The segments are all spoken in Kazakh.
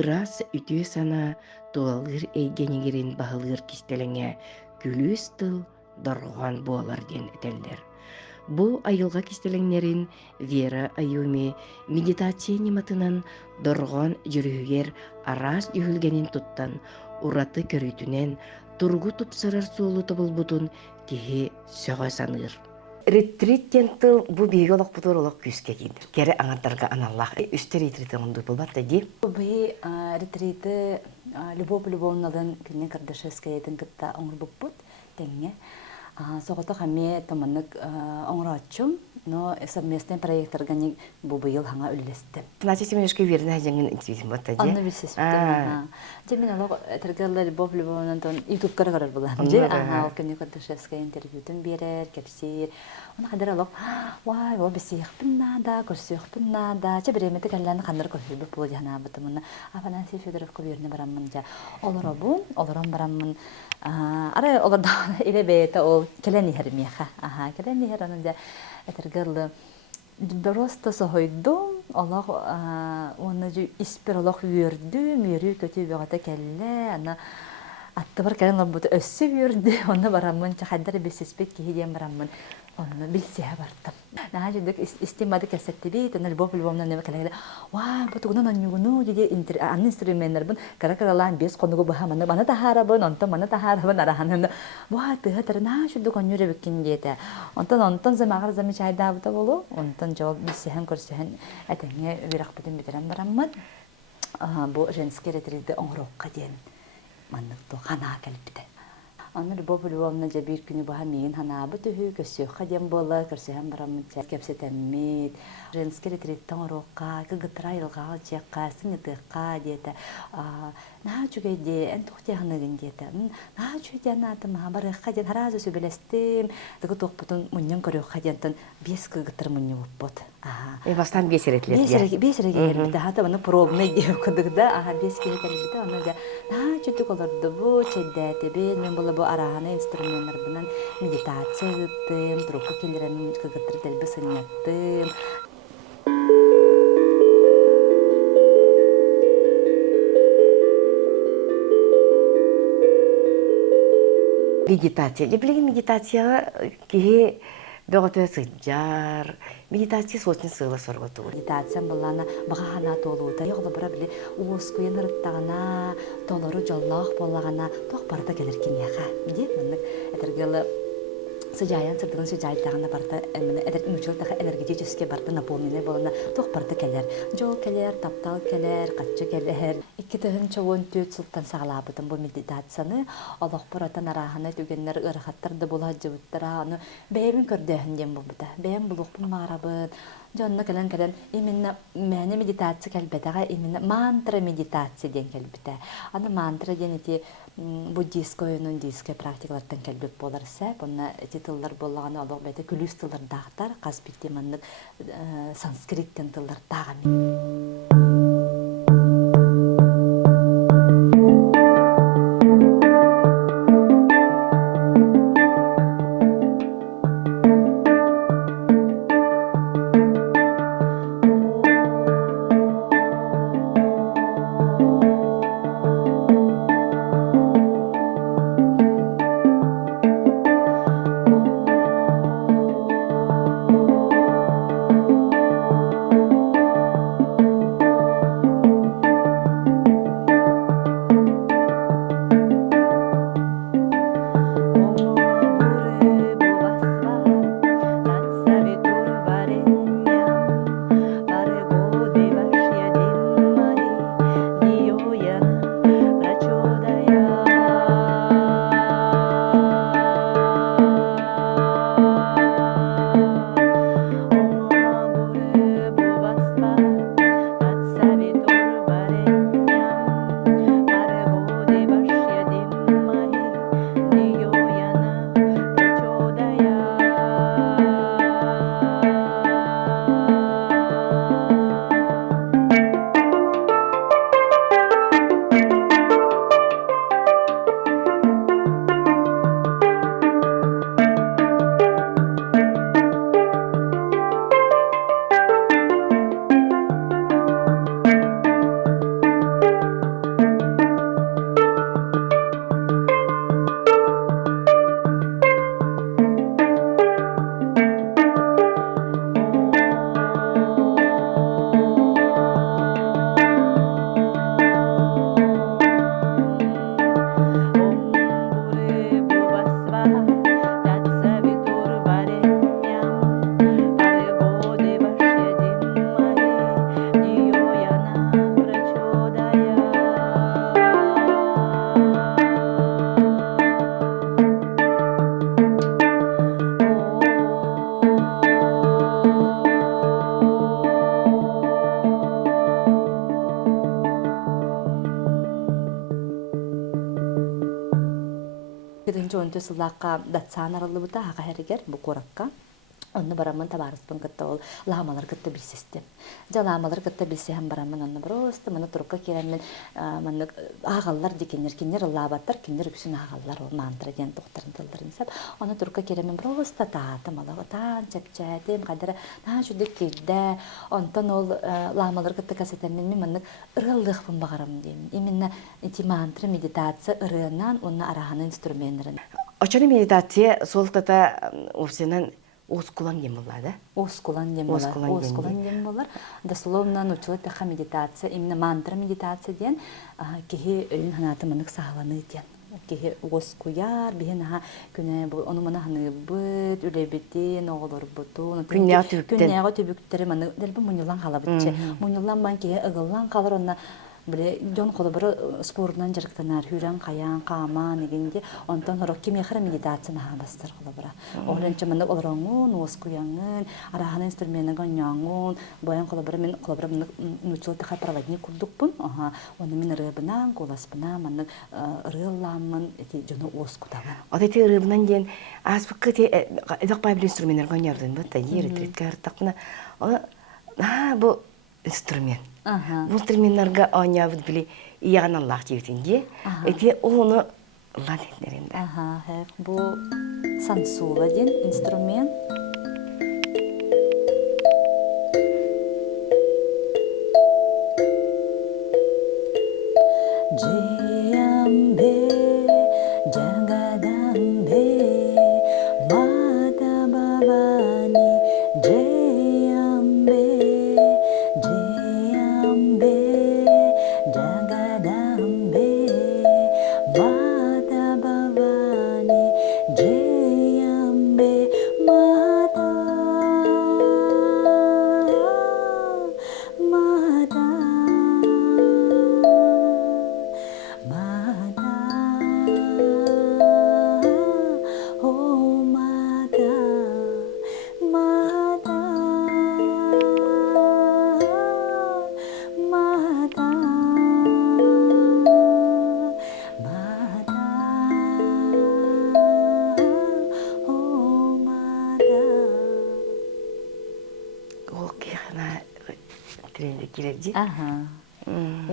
ырас үтүө сана туалыр эйгенигерин баһылыыр кистелеңе күлүүс тыл доргоон буолар диэн этеллер. Бу айылга кистелеңнерин Вера Аюми медитация ниматынан доргоон жүрүгер араас жүһүлгенин туттан ураты көрүтүнен тургу тупсарар суолу табылбутун киһи сөҕө саныыр. Ретриттен тыл бу биеге олох бутур олох күскэ кийдир. Кери аңартарга аналлах үстер итриты онду булбатта ди. Бу ретриты Любовь Любовнадан кине Кардашевскаядан кытта оңрбуппут теңге. Соғыты хаме таманнык оңрачум, но совместный проекттарга не бу быйыл хаңа үллесте. Значит, семенешке верна жеңин интвизм батта ди. Анны билсез биттем. Мен алог тергеллер Любовь Любовнадан YouTube карар булан ди. Ол кине Кардашевская интервьютун берер, кепсир. Она кадер алог, вай, ол бисехпин нада, көрсөхпин нада. Че беремети калланы кандар көһүбү бул жана бутумуна. Афанасий Федоров көбөрүнө бараммын жа. Олорон бараммын. Ара оларда иле бета ол келени хермеха. Келени херанында этергерле просто сойдум. Аллах оны жу испиралах үрдү, мөрү көтү бөгөтө келле. Ана аттыбар келен бут өссө үрдү. Оны бараммын чахаддар бесеспек кийден бараммын. Оны билсеhe бартым. Наha жудuk истимады кәсәттеби, тәнә Любовь Львовна неме кәләгә. Ва, бутугынан анюгуну диде инструментнар бун каракаралан без конугу баһаманы бана тахарабын, онта мана тахарабын араһанын. Ва, тәһәрнә жудук анюре бекин диде. Онтан замагыр замечайда бута болу, онтан жавап билсеһен көрсеһен әтәңе бирак битен битерәм бараммын. Бу женский ретритте оңрокка ден. Манны то хана кәлбите. Аны Любовь Львовна жабир күнү баһа мен ханабы төһү көсөөхкә дем болла, көрсәһәм барамын кепсетәммит. Женский ретриттан орокка, кыгытра йылга чекка, сыңытыкка диете. На чугеде, эн тухтяхныгын диете. На чугедянатым барыкка ден харазы сөбелестим. Тыгы токпутун муньян көрөөхкә дентен бес кыгытыр мунья буппут. Бастан бесеретлер. Бесереге келбите. Хата баны пробный деп кыдыгда, бес келбите. Аны да на чутук оларды бу чеддәте мен була бу арахана инструменттар белән медитация иттем, трубка килерен кыгытыр телбе сыннаттым. Медитация. Деплеги медитация киһи бөгөтө сыджар. Медитация сотни сыла сорготу. Медитация буллана багана толууда. Йогда бара биле уус куянырыттагана, толору жоллах боллагана тох барда келер киняха. Ди мында этергеле сыжаян сырдын сыжайтагана барда эмне эдер үчөлтага энергетический барда напомнение болана тох барда келер. Жол келер, таптал келер, каччы келер. Икки тыгын чогон төт султан сагалабытын бу медитацияны Аллах баратан арахана түгеннер ырахаттарды була жыбыттара аны бэбин көрдөһүн дем булбута. Бэм булукпун марабыт. Жонна келен именно мәне медитация келбетага именно мантра медитация ден келбите. Аны мантра денети буддийск ойунун дийске практикалардан келбеп боларса, буна титуллар боллаганы Аллах бете күлүс тыллар дагтар, казбитти маннык санскриттен тыллар дагы. Бидинче онтө сыллаакка датсаан араллыбыта хака херигер бу куракка. Онны барамын табарыспын кытта ол ламалар кытта билсистем. Жа ламалар кытта билсем барамын онны просто мына турукка кереммен мына агаллар дикенер кинер лабаттар кинер күсүн агаллар ол мантра ден доктарын тылдырын сап. Онны турукка кереммен просто таатым алага таан чапчатым кадара на жудык кирде онтон ол ламалар кытта касетеммен мен мына ырылдыкпын багарам дейм. Именно эти мантра медитация ырынан онны араханы инструменттерин. Очону медитация солтата овсенен Оскулан дем была, да? Оскулан дем болар. Дословно научилась таха медитация, именно мантра медитация ден, кихи өлін ханаты мынык сағаланы ден. Кихи оскуяр, бихен аха күнә оны мана ханы быт, үлебеттен, оғылыр бұту. Күнәға төбіктері маны, дәлбі мұнылан қала бітче. Мұнылан бан кихи ұғылан қалар онна Биле жон колобары спортунан жарыктанар, хүрән каян, каман дегенде, онтон хорокки мехра медитацияны хабастыр колобара. Оленче мында олроңун, оскуяңын, араханы инструментын яңун, боян колобары мен колобара нучыл таха проводник курдукпун. Оны мен рыбынан, коласпынан, мында рылламын, эти жону оскутаган. Вот эти рыбынан ден аспыкка те эдак байбыл инструменттер гонярдын бу та еретрет тақна. Бу инструмент. Бу инструменттарга оңябыт биле иян Аллах жибитинде. Эти оны ладендеринде. Бу сансула ден инструмент.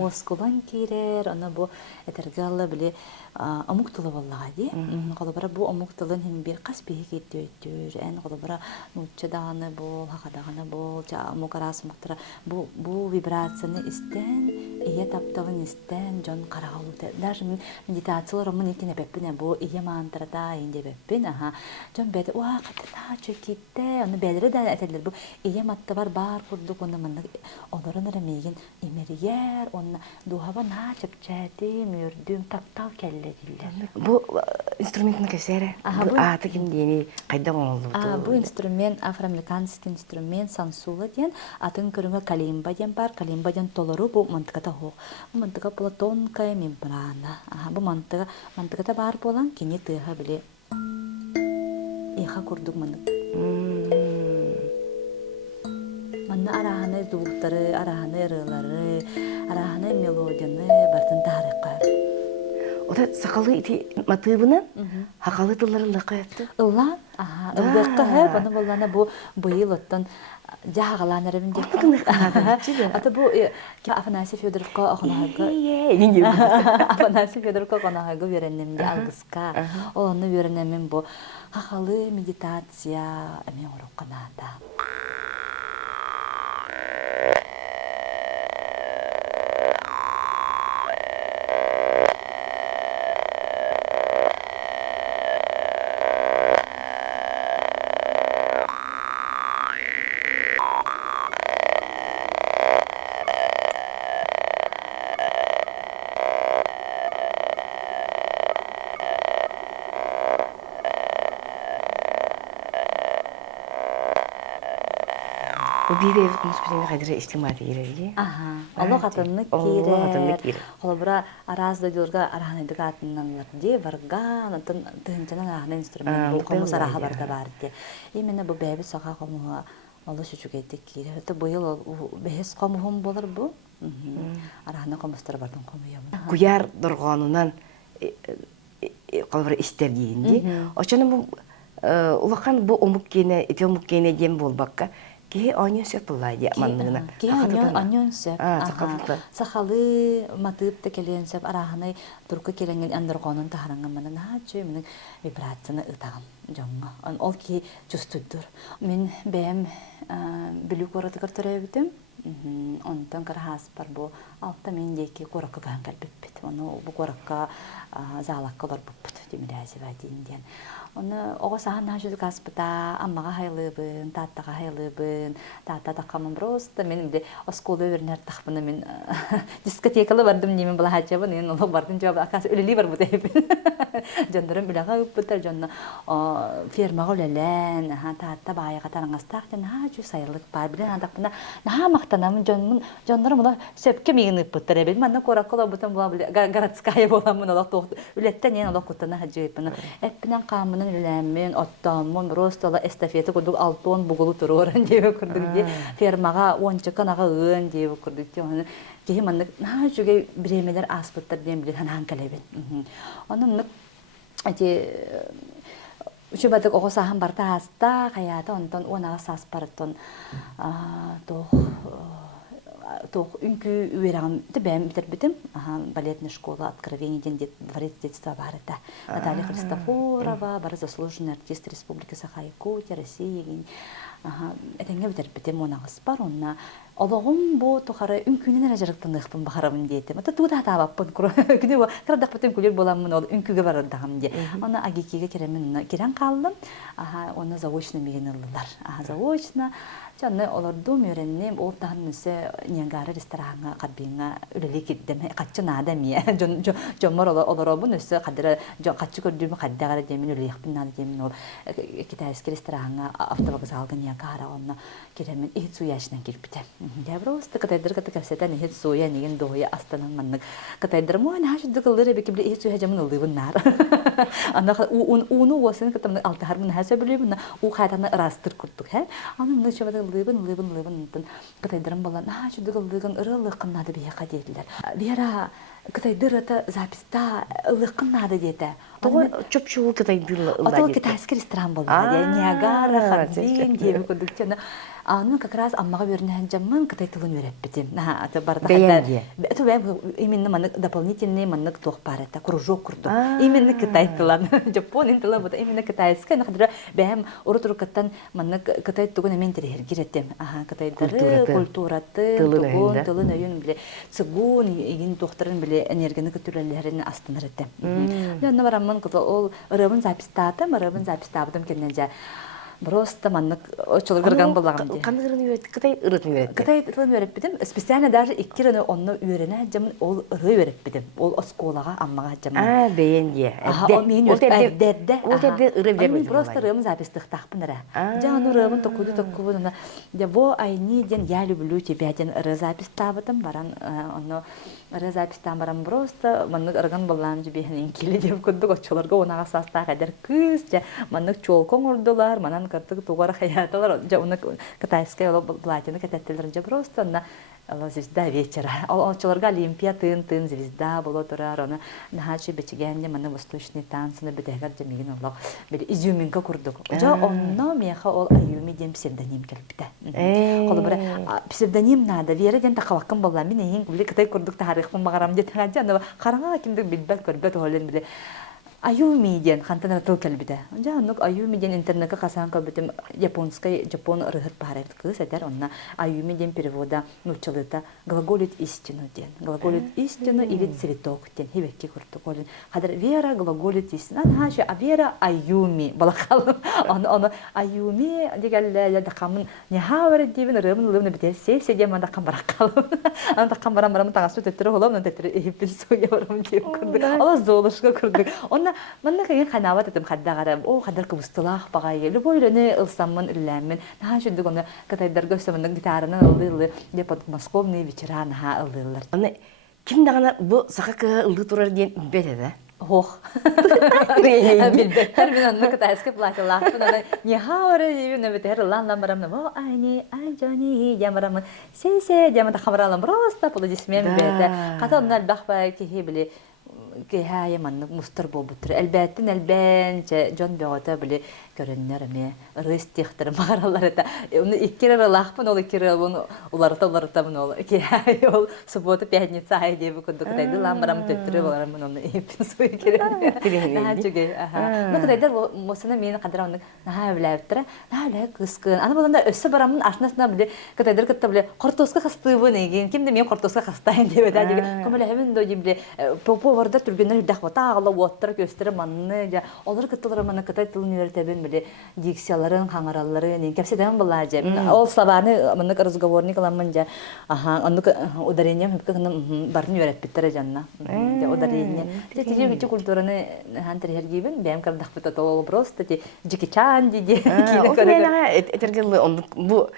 Оскулан кирер, она бу этергала биле амуктылы боллага ди. Колобара бу амуктылын хин бир кас беге дөйтүр. Эн колобара нуччадаганы бол, хакадаганы бол, жа амукарас муктара бу вибрацияны истен, ие таптагын истен жон карагалуты. Даже медитациялар мен итине беппине бу ие мантрада инде беппин. Жон беде уа катына чекитте, аны белери да этелер бу ие маттабар бар курдук оны мен олорун ремеген имерияр онна дуһаба на чепчәти мөрдүм таптау келле дилер. Бу инструментны кесере. Бу аты ким дени кайда олду? Бу инструмент афроамериканский инструмент сансула ден атын көрүнгө калимба ден бар. Калимба ден толору бу мантыката хо. Бу мантыка була тонкая мембрана. Бу мантыката бар болан кини тыга биле. Иха курдук маны. Манна араханы звуктары, араханы ырылары, араханы мелодияны бартын тарыққа. Ота сақалы ити матыбынан хақалы тылларында қаятты? Улан, ылдыққа хэп, аны боллана бу бұйыл оттан жағалан әрібін деп. Ата бу Афанасий Федоровқа оқынағыға Афанасий Федоровқа оқынағыға вереннемде алғысқа. Оланы вереннемен бу хақалы медитация әмен ұрыққанада. Биде муспирин кадыр истимати кереги. Аллах атынны кире. Холобра араз дойдурга араханайдыга атыннанлар ди варган атын тынчанан арахана инструмент бу комус араха барда бар ди. Именно бу бэби сака комуга Алла шучугайдык кире. Это быйыл бэхес комугум болар бу. Арахана комустар бардын комуя. Куяр доргонунан қалбыр істер дейінді. Очаны бұл улахан бұл омуккене, эти омуккене дем болбаққа ки onion сөп булайды манныгына. Ки onion сөп. Сахалы матып та келен сөп араханы турка келенген андыргонун тахараңга мана начы менин вибрацияны ытагам жоңга. Ол ки жустудур. Мен бэм билүү коратыгар төрөбүтүм. Онтон карахас бар бу алта мен деки коракка гангал биппит. Оны бу коракка залакка бар биппит демирәсе вадинден. Оны ого сахан нажы каспыта аммага хайлыбын, таттага хайлыбын, татта такамын просто мен де осколда вернер тахпына мен дискотекалы бардым немен була хачабын, мен ол бардым жабы акас өлели бар бу деп. Жандарым үлага үппүтер жонна фермага өлелен, татта байга тараңастак жан хачу сайылык бар билен андакпына на мактанамын жондарым була сөпкө мегин үппүтер бел манда кораккала бутан була городская боламын олак токт үлеттен ен олак кутана хажыпын. Эппинен камын үләммен оттамын просто эстафета курдук алтон бугулу туруран деп курдук де фермага ончаканага ын деп курдук де кеһи маннык на жүгө биремелер аспыттар дем биле ханан калебен. Онун эти Шубатык ого сахан барта аста хаята онтон онага саспартон тох үнкү үерагам тебем битербитим балетная школа откровений ден дворец детства барыта Наталья Христофорова бар заслуженный артист Республики Саха-Якутия Россия этенге битербитим онагыс бар онна Ологум бу тухары үнкүнүн ажырыктыныктын бахарабын дейти. Мата туда табаппын күнү кырдакпытын күлөр боламын ол үнкүгө барадагам де. Аны агикиге керемин керен калдым. Оны заочно меген ылдылар. Заочно жанны олорду мөреннем ол тагынсы неңгары ресторанга кадбинга үлеле киддем. Каччына адамия. Жомор олоробун өсө кадыр каччы көрдүм каддагара демин үлелеппин нан демин ол китайский ресторанга автовокзалга неңгара онна керемин ит суяшынан кирпите. Я просто катайдыр катакасета нехет соя неген доя астанан маннык катайдыр мой наш дыгылдыр беки биле ит соя жамын ылдыбын нар анда уну осын катам алтахармын хаса билебин у хатаны растыр курдук ха аны мына чабада ылдыбын катайдырым бала наш дыгылдыгын ырылыкын нады бия кадейлер вера катайдыр это записта ылыкын нады дете чөпчүл катайдыр ылдады китайский ресторан болду Ниагара хадзин деп курдук жана аны как раз аммага бернен жамман катайтылын өреппитим. Ата барда хатта. Это именно маны дополнительный маны тох бар это кружок курду. Именно катайтылан. Жапон интела буда именно катайская нахадра бэм урутуркаттан маны катайтыгын мен терер киреттем. Катайдары культураты, тугун, тылын өйүн биле цигун игин тохтарын биле энергияны көтүрөлөрүн астыныр эттем. Лена барамын ол рыбын запистабым кенненже просто маннык очолор кырган боллагам ди. Кандырын үйрөт, кытай ырытын үйрөт. Кытай ырытын үйрөтпедим. Специально даже иккирени онно үйрөнө жамын ол ыры үйрөтпедим. Ол осколага аммага жамын. Бейен ди. Ол мен дерде. Ол дерде ыры бербедим. Просто рымын запистык такпынара. Жаны рымын токуду. Я во айни ден я люблю тебя ден ыры запистабытым баран онно ыры запистан барам просто маннык ырган боллам жибехин киле деп курдук очолорго онага саста кадер кыз же маннык чолкоң урдулар манан картык тугар хаяталар же уны китайская платьяны кататтылар же просто на звезда вечера очолорго олимпия тын звезда боло турар аны нахачи бечигенде маны восточный танцыны бедегар же мигин олог бир изюминка курдук же онно меха ол аюми дем псевдоним келипте колу бир псевдоним надо вера ден такаваккын боллам мен эң биле кытай курдук тарыхын багарам же таңа аны караңа кимдик билбет көрбөт олен биле Аюми ден хантана тыл келбиде. Жанык аюми ден интернетке касан калбитим Жапон рыгыт барет кыз эдер онна аюми ден перевода нучылыта глаголит истину ден. Глаголит истину или цветок ден. Хибекки куртук олен. Кадыр вера глаголит истину. Анхашы вера аюми балакалым. Оны аюми дегелле дакамын не хавар дибин рымын лымны бите сессия дем дакам баракалым. Анда дакам барам тагасу тетре холом тетре хиппин суя барам деп курдук. Ала золушка курдук. Манна кеген ханават этим хаддагара о хадар кыбыстылах багай любой лене ылсамын илләммен наха жүндүк оны катайдар көсөмөн гитараны ылды деп подмосковный вечера наха ылдылар. Аны ким дагана бу сакак ылды турар ден бете да. Ох. Билбеттер мен аны кытайский платьялар менен не хавары юне бетер лан барамны о айни айжани ямарамын се ямада хабаралам просто аплодисмент бете. Катандар бахбай кихи биле кехая манны мустар болбуттыр. Әлбәттен әлбәнче Джон Бёгота биле көрөннөр эме рыстыктыр магаралар это. Уну иккер лахпын ол иккер уларта ол кехая ол суббота пятница ай деп көндүктайды ламбарам төттүрүп аларым оны эпин суй керек. Нахачуге аха. Ну кадайдар мосына мени кадырамны наха билептир. Наха кыскын. Аны болонда өссө барамын ашнасына биле кадайдар кытта биле кортоска хастыбын эген. Кимде мен кортоска хастайын деп эдәди. Көмөлө хемин до биле попорда түргөннөр дахвата агыла воттыр көстөрө манны жа олар кыттылар маны кытай тылын үйрөтөбүн биле дикцияларын хаңаралларын кепседен була же. Ол слабаны маны разговорник ламын жа. Аха, аны ударением хепканы барын үйрөтпүттөр жанна. Ударение. Тиги культураны хантер хергибин бем кардахпыта то просто ти жикичан диди. Ол менага этергеле он бу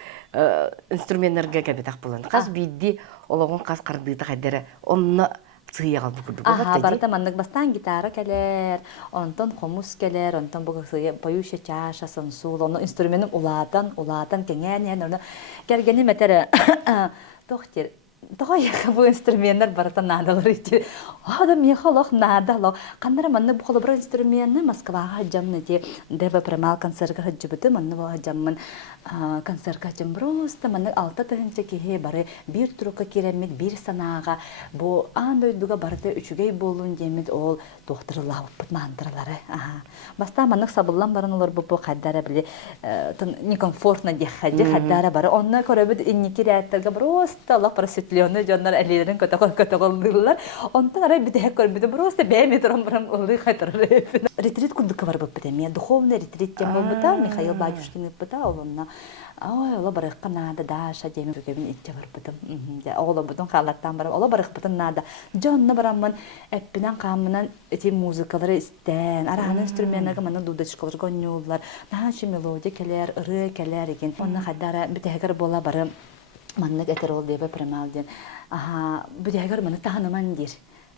инструменттерге кебетак булан. Каз бидди ологон каз кардыта кадере. Онны цыягал букурду. Ага, барда маннык бастан гитара келер, онтон комус келер, онтон бу поющая чаша, сансул, он инструментин улатан кеңен, оны кергени метере. Тохтер Тохой бу инструменттер барата надалар ити. Ада мехалох надалох. Кандара манны бу холобра инструментны Москвага жамны ти деба премал концертка хаҗыбыты манны бу жаммын концертка жам просто манны алта тыгынча кихе бары бир турукка керемет бир санаага бу андойдуга барда үчүгей болун демет ол доктурлар мандырлары. Баста маннык сабыллан барын олар бу каддара биле некомфортно дехаде каддара бары. Онна көрөбүт инникиреттерге просто Аллах просветленный жандар элерин көтөгөлдүрлөр. Онтан ара бите көрбүдө просто беметром барам улы хатыры. Ретрит курдук бар бу педемия, духовный ретрит тем бу Михаил Бадюшкин бу олонна. Ой, ола барык Канада Даша демир кебин итте бар бутум. Ола бутун халаттан бар. Ола барык бутун нада. Жонна барамын эппинен камынан эти музыкалары истен. Араны инструменттерге мана дудачкалар гонюлар. Нахачы мелодия келер, ыры келер экен. Онна хадара битегер бола барым. Маннык этер ол деп премалден. Аха, битегер маны тааныман дир.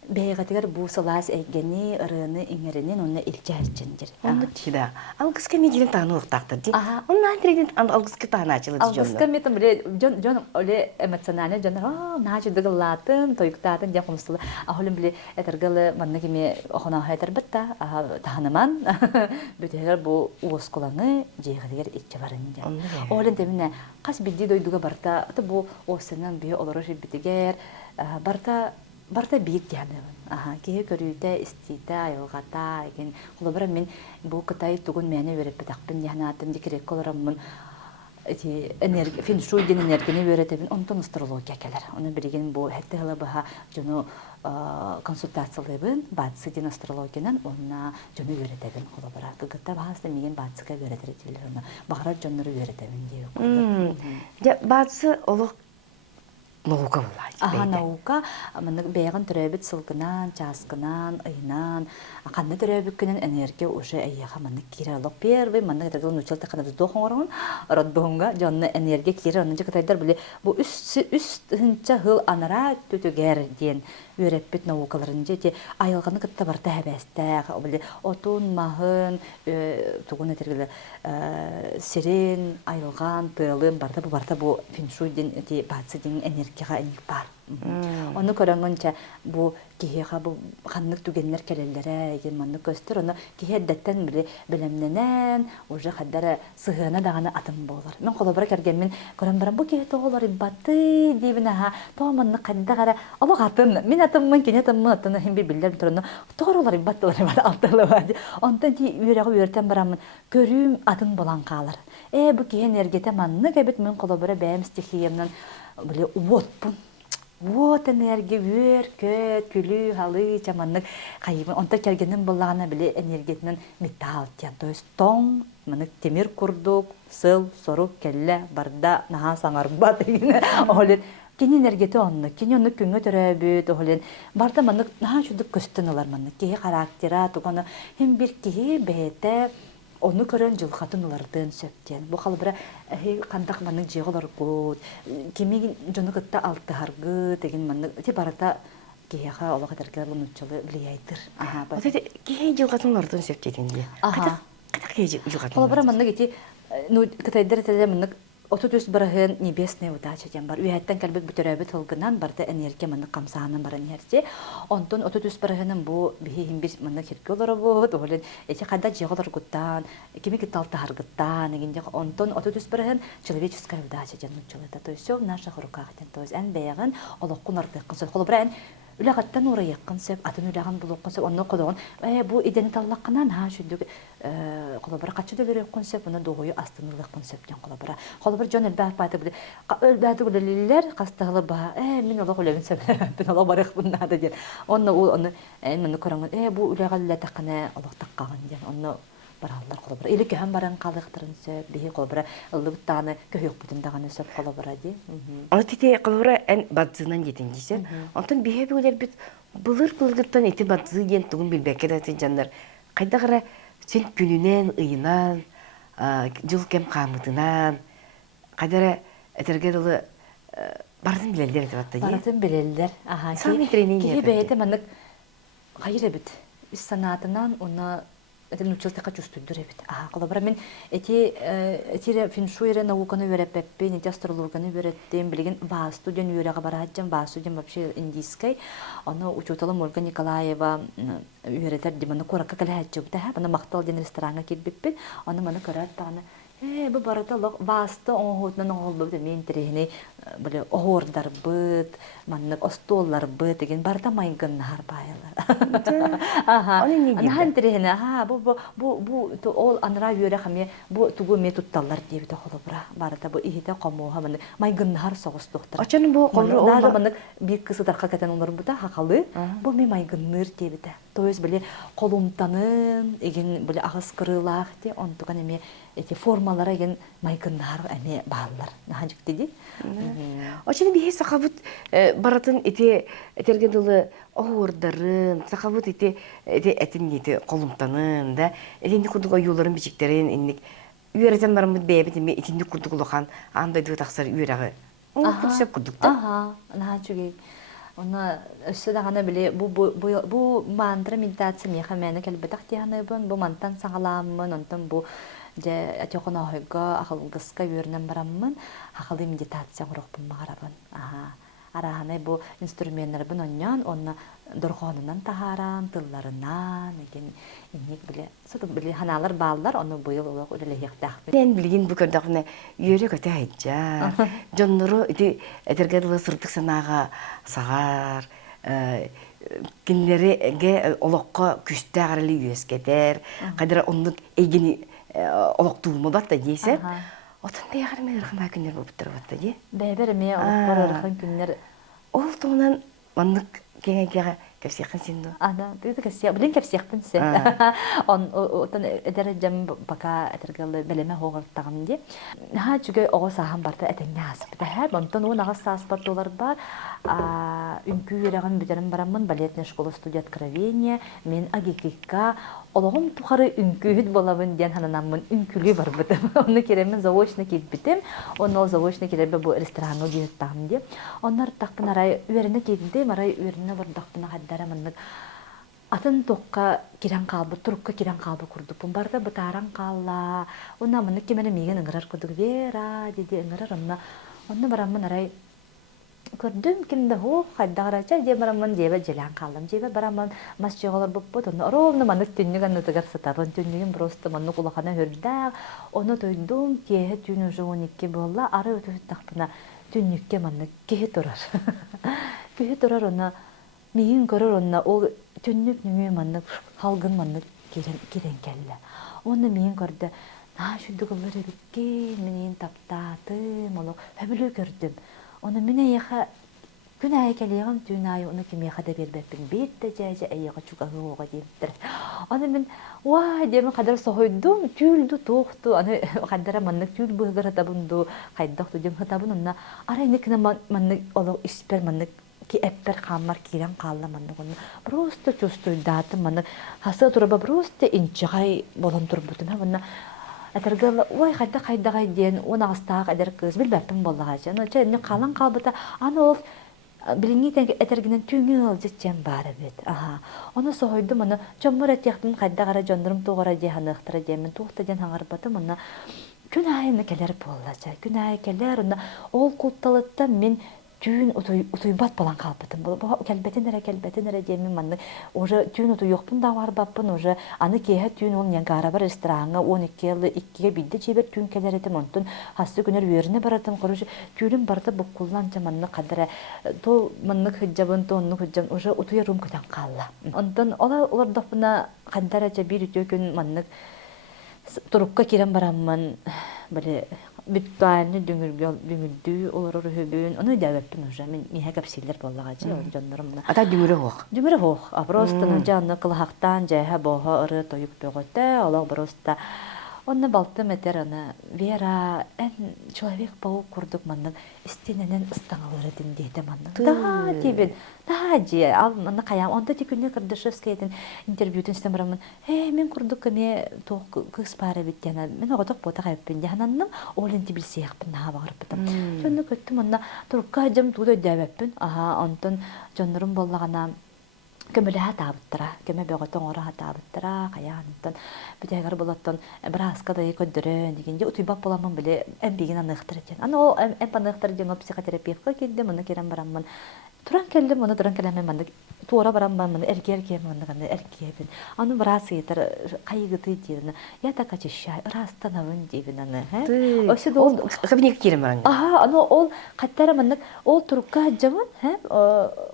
Бейгатыгар бу салас эгени ырыны иңеринен онна илчәчендир. Онда тида. Алгыска медилен таанылыктактыр ди. Онна антриден алгыска тааначылы ди жонно. Алгыска метем биле жон оле эмоциональный жон начыдыгы латын тоюктатын деп комстулы. Ахолым биле этергеле манны кеме охона хайтер битта тааныман. Битегер бу осколаны жегатыгар итче барын. Олен демине кас бидди дойдуга барта бу осынан бие олорож битигер барта бийик дияны. Кеге көрүйте, истите, айылғата, еген. Құлыбыра мен бұл Қытай тұғын мәне өріп бітақпын дияны декерек қолырамын. Феншуй ден энергияны өретебін, онтон астрология келер. Оны білген бұл әтті ғылы бұға жону консультациялыбын, батсы ден астрологиянан, онына жону өретебін құлыбыра. Күгітті бағасты меген батсыға өретер етелер. Бағарат жонлары өретебін дейі. Батсы олық наука була. Наука, маны бейган төрөбүт сылгынан, часкынан, ыйнан, канны төрөбүккүнен энергия уже эйяха маны киралык первый, маны тагын училта канады дохоңорун, роддоңга жонны энергия кире, аны жакатайдар биле бу үстүнчө хыл анара төтөгер ден үйрөппүт наукаларын жети айылганы кытта барта хабаста, биле отун махын, тугун этергеле сирен, айылган, тылым барта бу феншуйден эти бацыдын энергияга эник бар. Оны көрөнгөнчө бу кихега бу ханнык түгеннер келелере, еген манны көстөр, оны кихеддеттен биле билемненен, уже хаддара сыгына даганы атым болор. Мен колобра кергенмен көрөм барам бу кихе тоголор ибатты дибина то манны кандагара алак атын. Мен атыммын кенетыммын атын хем билдер турны. Тоголор ибаттылар алтылы бар. Онтан ди үйрөгө үйрөтөн барамын. Көрүм атын болан калар. Бу кихе энергете манны кебет мен колобра бэм стихиямнан биле уотпун. Вот энергия өркөт, күлү, халы, чаманнык кайыбын. Онта кергенин боллагана биле энергетинен металл тиян. То есть тоң, мынык темир курдук, сыл, сорук, келле, барда, наха саңарба деген. Олен, кени энергети онны, кени онны күнгө төрөбүт, олен. Барда мынык наха чудук көстөн алар мынык. Кеге характера, туганы, хем бир кеге бете, onu көрөн жылхатынлардын сөптен. Бу халбыра кандак манның жеголор кут. Кими жону кытта алтыхаргы деген манның ти барата кияга олага теркелер унутчулы влияйтыр. Вот эти кие жылхатынлардын сөптен ди. Ката кие жылхатын. Халбыра манның эти ну кытайдыр теле манның отутус барахын небесная удача дем бар. Үйәттен кәлбек бүтерәбет хылгынан барда энергия маны камсааны барын herте. Онтон отутус барахының бу бихим бир маны кирке олары бут. Олен эти када жеголар гуттан, кими киталта харгыттан, генде онтон отутус барахын человеческая удача дем нучылыта. То есть всё в наших руках. То есть эн бәягын олоққун артыққын сөз. Холобран үләгаттан ура яккын сөп, атын үләган булуккын сөп, онны кодогон. Бу идени таллаққынан ха шүндүк холобра качы дөлөрөккөн сөп, уна догою астынылықкын сөптен холобра. Холобра жон элбәт баты биле. Элбәт үлелер кастагылы ба. Мен олоқ үләген сөп. Мен олоқ барык буннада ден. Онны мен көрөңөн. Бу үләгаллә тақына олоқ таққаган ден. Онны бараллар холобра. Или көһәм баран калыктырын сөп, бихи холобра ыллыбыттаны көһөк бүтүндаганы сөп холобра ди. Антите холобра эн бадзынан жетен дисен. Антон бихи билер бит былыр кылгыттан эти бадзы ген тугун билбекке да жандар. Кайдагыра сен күнүнен, ыйынан, жыл кем камытынан, кайдара этергедылы бардын билелдер деп атты. Бардын билелдер. Аха. Сами тренинг. Ки бейте маннык хайыр бит. Ис санатынан уна это научился чувствовать бит. Холобра мен эти финшуйре науканы өйрәппе, эти астрологияны өйрәттем, билген ба студент өйрәгә бараҗам, ба студент вообще индийский. Аны учуталым Ольга Николаева өйрәтер диманы коракка каләҗәп тә, аны мактал дин ресторанга килбиппин, аны моны көрәт тагына. Бу барата лок басты оңготнан оңгылды мен терехне биле огордар бит, маннык остоллар бит деген барда майгын нар байлар. Аха. Аны терехне, бу то ол анра юре хаме бу тугу методталар дип те холобра. Барда бу ихите камоха мен майгын нар согыстыктыр. Ачан бу колры ол маннык бир кызы тарка кетен олар бу да хакалы. Бу мен майгын ныр дип те. То есть биле колумтанын, еген биле агыс кырылак те, онтуган эме эти формалары ген майгыннар эме баалар. Наханчык диди. Ачан бихи сакабыт баратын эти этергедылы оордарын, сакабыт эти этин эти колумтанын да, элинди кудуга юлларын бичиктерин инник үйрәтен бармыт бәйбит эме итинди кудугулахан андай дуу таксар үйрәгы. Ол кудусап кудукта. Аха, наханчык. Она сөдәгәне биле бу мантра медитация меха мәне кәлбәтәк тияны бу мантан саңаламмын, онтан бу же атёкона хойга ахылгыска юрнан бараммын, ахылы медитация урыкпын магарабын. Араханы бу инструменттер бу оннан, онна доргонунан тахаран, тылларынан, инник биле, соту биле ханалар баалар, оны быйыл улак үлеле хектах. Мен билген бу көрдөгүнө үйрө көтө айжа. Жоннору ити этергедылы сырдык санага сагар, кинлериге олокко күстөгөрүлү үйөскетер, кадыр ондук эгини олоктууму батта дейсе. Отон бейгар мен ырхыма күннер болуп турбатта ди. Бейбер ме ырхын күннер. Ол тонан мандык кеңеге кепсекин синду. Ана, бүйдө кепсек, билин кепсекпин се. Отон эдережем бака этергеле белеме хогортагым ди. Ха жүгөй ого сахан барда этеңне асып да. Онтон он агас саспартолар бар. Үнкү ераган бүтерим бараммын балетная школа студия откровения. Мен агикка Олоғым тухары үнкүйіт болабын ден хананамын үнкүлі бар бітім. Оны керемін заочны кейт бітім. Оны ол заочны керебі бұл ресторанғы дейт тағым де. Онлар тақпын арай үйеріне кейтінде, арай үйеріне бар тақпына қаддарамынлық. Атын тоққа керен қалбы, тұрыққа керен қалбы күрдік. Бұн барда бұтаран қалла. Оны амынық кемені меген ұңырар күрдік. Вера, деді ұңырар. Оны барамын арай көрдüm kimde ho haddagaracha je baramman jebe jelan kaldım jebe baramman mas jogolar buput onu ровно manık tünlük anlatır satarın tünlüğün просто manık ulakana hörda onu toydum ki tünü jogonikki bolla ara ötü taqpına tünlükке manık ki durar ki durar ona miyin görür ona o tünlük nüme manık halgın manık giren kelle onu miyin gördü na şu duguları bitti menin taptatım onu höbülü gördüm Onu mine yaha gün aykeliyem dünyayı onu kim yaha da berbepin bitti cece ayağa çukağı oğa deyiptir. Onu ben vay diyeme kadar soğuydum tüldü toğdu onu kadar manlık tül bıhgar hatabundu kaydak tucum hatabun ona arayın ikna manlık olu isper manlık ki epper kamar kiran kalla manlık onu просто чувствую даты manlık hasa turaba просто инчай болон турбутун ha bunna Атыргал, ой, қайда дейін, оны ағыстағы әдір кыз, білбәппін болыға жан. Оны қалан қалбыта, аны ол біліңейтен әтергінен түйіңі ол жеткен бары бет. Оны соғойдым, оны жомыр әтияқтым қайда қара жондырым тоғыра дейін, ұқтыра дейін, тоқты дейін аңғар батым, оны күн айыны келер боллача. Күн айы келер, ол кутталыттан мен түйін утуйбат балан қалбытым. Кәлбетін әрі демін манны. Уже түйін утуй жоқпын да бар баппын. Уже аны кейе түйін ол нен ғарабар рестораңы 12 елі 2-ге білді жебер түйін келер етім. Онтын хасты күнер веріне баратым. Құрышы түйін барды бұл құлланча манны қадыры. Тол манны хүджабын, тонны хүджабын. Уже утуй рум көтен қалла. Онтын олар допына қандарача бір үтө күн манны турукка кирен барамман. Böyle büttanı düngüldü olur höbün. Onu däwepпин уже. Мен миһә капсиллер боллагачы, ол жоннорумна. Ата дүңүрө хох. Дүмүрө хох. А просто жанны кылахтан жайха боха ыры тоюп бөгөтө, алар просто онны балты метер аны Вера Человек-паук курдук маннан истененен ыстаңалары диндейте маннан. Да тибин. Да же ал манна каям онда тикүнне Кырдышевскийдин интервьютун стемрамын. Мен курдук кеме ток кыз пары биттена. Мен оготок бота кайппин жахананным. Олен тибилсеяппин на багырыптым. Жонну көттүм онна турукка жам тудо дәбеппин. Онтон жоннорум боллагана Көмөлөһө таабыттара, көмө бөгөтөн ора таабыттара, каяантан бүтөгөр болоттон браска да көдөрөн дегенде утуйбак боламын биле эмбигин аныктыр экен. Аны ол эмпаныктыр деген психотерапевтка келдим, муну керем бараммын. Туран келдим, муну туран келемем мен туора бараммын, эркер муну эркебин. Аны брасы етер кайгыты дирне. Я так очищай, растанавын дебин аны, Осы дол кабинет кирем баран. Аны ол каттара мен ол турукка жамын,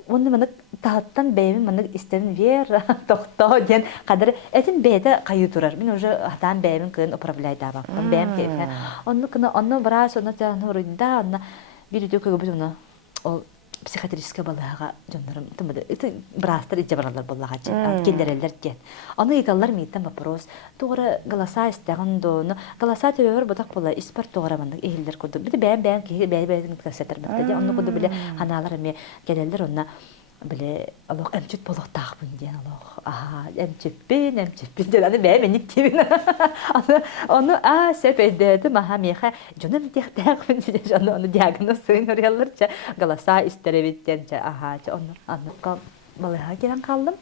Оны мен тааттан бәймин мен истемин Вера тохто ден кадыр этин бәйдә кайы турар. Мен уже атан бәймин кын управляй да бак. Бәйм кефе. Онны брас, онны тянурында, онны бир дөкөгө бүтүнө. Ол психиатрическая балага жоннорум тымды. Это брастар иче баралар боллагачы. Келдерелер кен. Аны игаллар миттен вопрос. Тугра голоса истеген доны. Голоса төбөр бутак бола. Испар тугра мандык эхилдер курду. Бите бәйм бәйм кассетер бакта. Онны курду биле ханалар эме келелдер онна биле алох эмчит болок тагбын ден алох. Эмчиппин ден аны бәйм ниттибин. Аны сепедеди маха меха жонум тагбын ден аны диагноз сыйныраларча голоса истеребиттенче аны балаха келен калдым.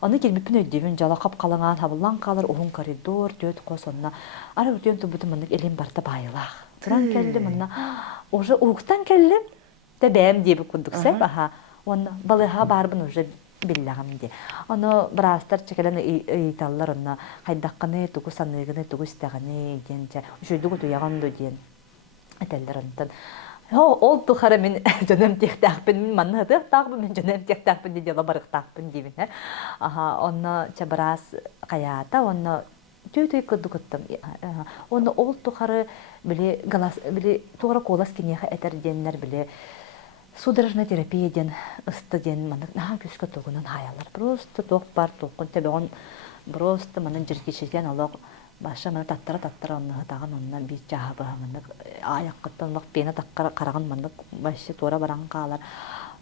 Аны келбиппин өйдөбүн жала кап калаңан табылган калыр ухун коридор төт косонна. Ара өтөн тубутун мындык элин барта байылах. Туран келдим мына уже уктан келдим. Те бәйм дип курдуксеп Он балыга барбын уже биллягам ди. Аны брастар чекелен ыйталлар онна кайдакканы тугу саныгыны тугу истеганы денче. Үшөйдүгү туяганды ден. Этелдер онтан. Ол тухара мен жөнөм тектакпын, мен манны тактакпын, мен жөнөм тектакпын ди дела барыктакпын дибин. Онна чабрас каята, онна түйтэй кыдыкыттым. Онна ол тухары биле галас биле тугра колас кинеха этер деннер биле судорожная терапия ден ысты ден маны күскө тогунан хаялар. Просто ток бар токун тебегон просто манын жиркешеген алок баша маны таттара онны тагын онна бир жабы маны аяккыттан лак пена таккара караган маны башы тора баран калар.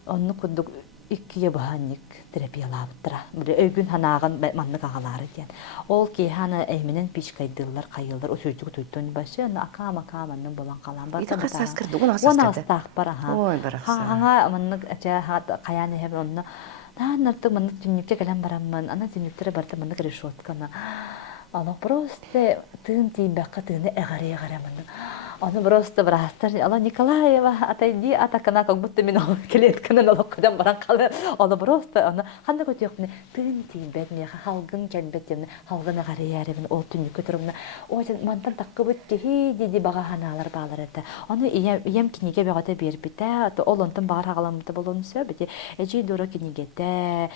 Онны кудук 2-ге баһанник терапиялаптыра. Биле өйгүн ханаган манны кагалары ден. Ол кехана эйменен пичкайдылар, кайылдар, өсөжүк туйтун башы, макаманын болан калан бар. Ита касас кырды, уна астак бар. Ой, баракса. Хаңа манны каяны хем онны. Нарты манны түнүкке келен барамман, ана түнүктөрө барта манны решетканы. Аны просто тын тийбакка тыны эгаре манны. Аны просто брастар, Алла Николаева, отойди, атакана, как будто меня клетканы налоккадан баран калы. Аны просто, аны ханда көтөкне тын тийбет меха халгын келбетен, халгын эгаре ол түнүккө турумна. Ожен мантан таккыбыт тихи диди бага ханалар балар эте. Аны ием кинеге бегате бербите, ол онтон багар хагаламты болонсө, бите эжи дура кинегете,